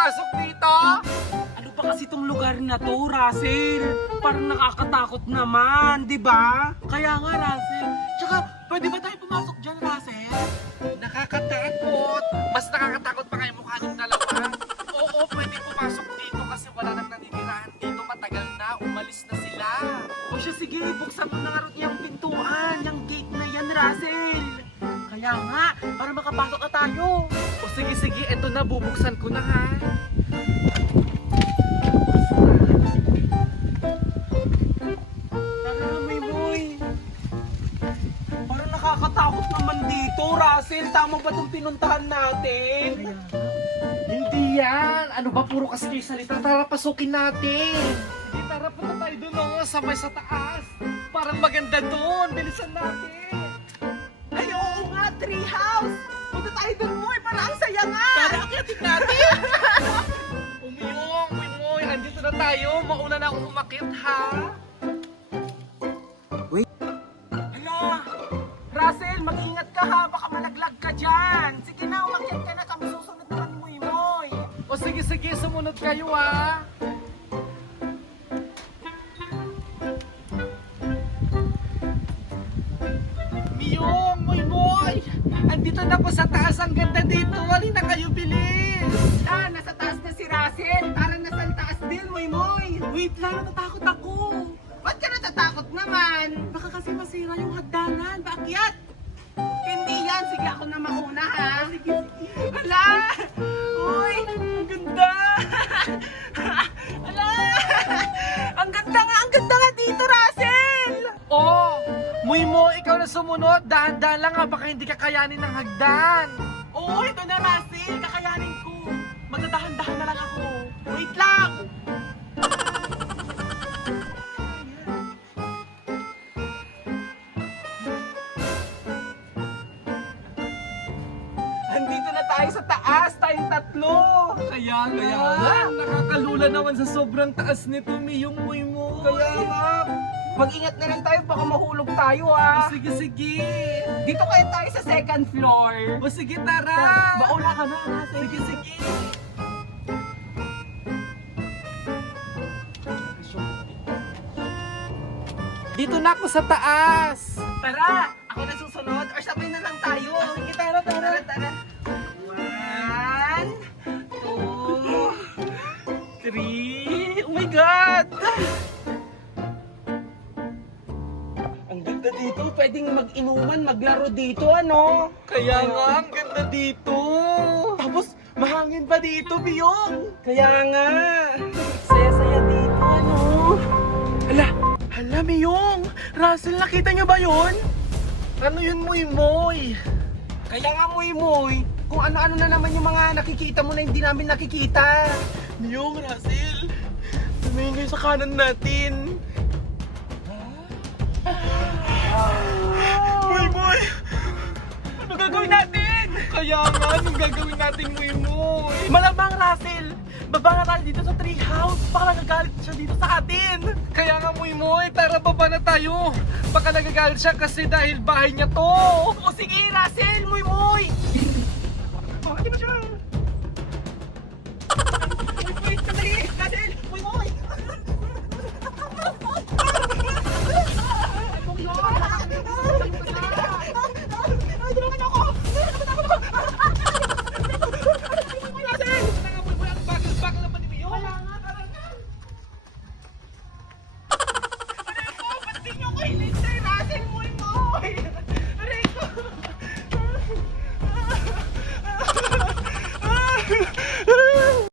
pumasok dito? Ano ba kasi itong lugar na to, Russell? Parang nakakatakot naman, di ba? Kaya nga, Russell. Tsaka, pwede ba tayo pumasok dyan, Russell? Nakakatakot. Mas nakakatakot pa kayo mukha ng dalawa. Oo, pwede pumasok dito kasi wala nang naninirahan dito. Matagal na, umalis na sila. O siya, sige, buksan mo na nga rin yung pintuan, yung gate na yan, Russell. Kaya nga, para makapasok na tayo. O sige, sige, eto na, bubuksan ko na ha. Tara, Maymoy. Parang nakakatakot naman dito, Russell. Tama ba itong pinuntahan natin? Hindi yan. Ano ba, puro kasi kayo salita. Tara, pasukin natin. Sige, tara, punta tayo doon, oh, sa may sa taas. Parang maganda doon. Bilisan natin. Ay, oo nga, tree house. Punta tayo dun, Moy. Parang ang saya nga. Tara, akyatin natin. Umiyong, Moy, andito na tayo. Mauna na akong umakit, ha? Hala, Russell, mag-ingat ka ha. Baka malaglag ka dyan. Sige na, umakyat ka na. Kami susunod naman, Moy. O sige, sige, sumunod kayo, ha? Miyong, Moy! Andito na po sa taas. Ang ganda dito. Wali na kayo, bilis! Nasa taas na si Russell. Parang nasa taas din, Moy. Wait lang, natatakot ako. Ba't ka natatakot naman? Baka kasi masira yung hagdanan. Baakyat? Hindi yan. Sige, ako na mauna, ha? Sige, sige. Hala! Uy, ang ganda! Hala! Ang ganda nga dito, Russell! Oh, Moy, ikaw na sumunod. Dahan-dahan lang ha. Baka hindi kakayanin ng hagdan. Oo, ito na, Russell. Kakayanin ko. Magdadahan-dahan na lang ako. Wait lang! Andito na tayo sa taas, tayong tatlo. Kaya nga. Nakakalula naman sa sobrang taas nito, Miyong, Moy. Kaya nga, mag-ingat na lang tayo, baka mahulog tayo ah. Sige, sige. Dito kayo tayo sa second floor. O sige, tara. Mauna ka na, Russell. Sige, sige. Dito na ako sa taas. Tara, ako na susunod or sabay na lang tayo. Sige, tara. Tara. 1, 2, 3. Oh my God! Ang ganda dito. Pwedeng mag-inuman, maglaro dito, ano? Kaya nga, ang ganda dito. Tapos, mahangin pa dito, Biyong. Kaya nga. Saya-saya dito, ano? Hala, Biyong. Russell, nakita niyo ba yun? Ano yun, Moy? Kaya nga, Moy, kung ano-ano na naman yung mga nakikita mo na hindi namin nakikita. Miyong, Russell. Tumingin kayo sa kanan natin. Moy! Ano gagawin natin? Kaya nga, anong gagawin natin, Moy? Malamang, Russell. Baba na tayo dito sa tree house. Baka nagagalit siya dito sa atin. Kaya nga, Moy, tara baba na tayo. Baka nagagalit siya kasi dahil bahay niya to. O sige, Russell.